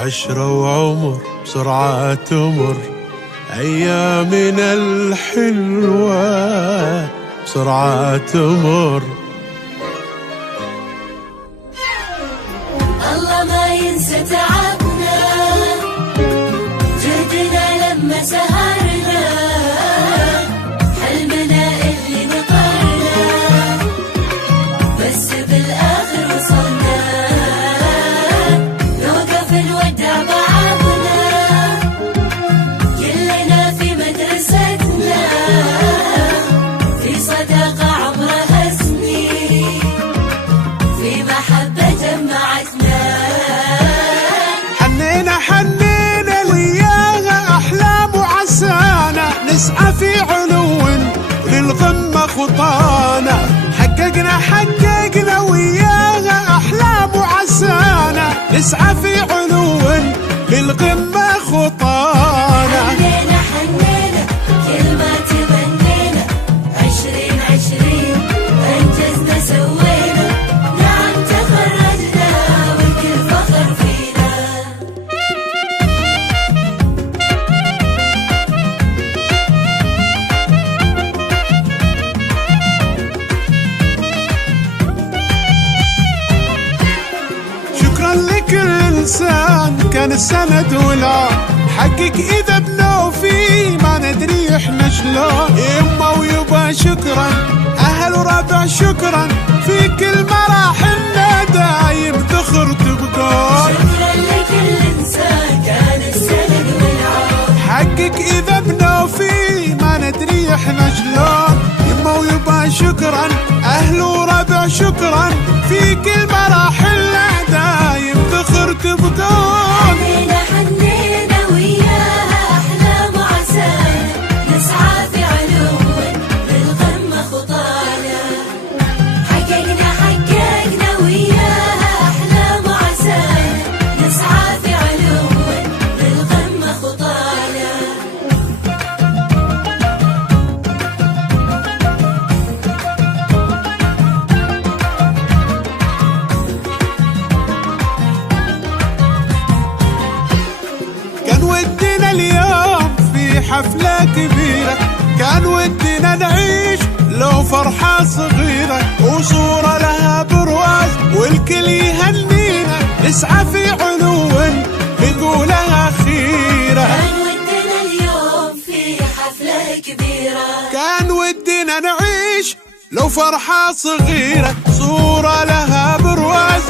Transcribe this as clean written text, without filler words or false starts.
عشرة وعمر بسرعة تمر، أيامنا الحلوة بسرعة تمر. الله ما ينسى تعبنا، جهدنا لما سهرنا، حلمنا اللي نطرنا، بس بالآخر وصلنا، نوقف نودع بعضنا، كلنا في مدرستنا، في صداقة عمرها سنين، في محبة جمعتنا. حنينا وياها أحلام وعسانا، نسعى في علو وللقمة خطانا، حققنا وياها أحلام وعسانا، نسعى في علو للقمة خطانا. حنينا كل ما تمنينا، 2020 أنجزنا سوينا، نعم تخرجنا والكل فخر فينا. شكرا لكل إنسان كان السند والعون، حقق إذا بنوفي ما ندري إحنا شلون. يما ويبا شكرا، أهل وربع شكرا، في كل مراحلنا دايم ذخر تبقون. شكرا لكل إنسان كان السند والعون، حقق إذا بنوفي ما ندري إحنا شلون. يما ويبا شكرا، أهل وربع شكرا، في كل مراحلنا دايم ذخر تبقون. حنينا وياها أحلام وعسانا، نسعى في علو للقمة خطانا، حققنا وياها أحلام وعسانا، نسعى في علو للقمة خطانا. كان ودنا اليوم في حفلة كبيرة، كان ودنا نعيش لو فرحة صغيرة، وصورة لها برواز والكل يهنينا، نسعى في علو نقولها خيرة. كان ودنا اليوم في حفلة كبيرة، كان ودنا نعيش لو فرحة صغيرة، صورة لها برواز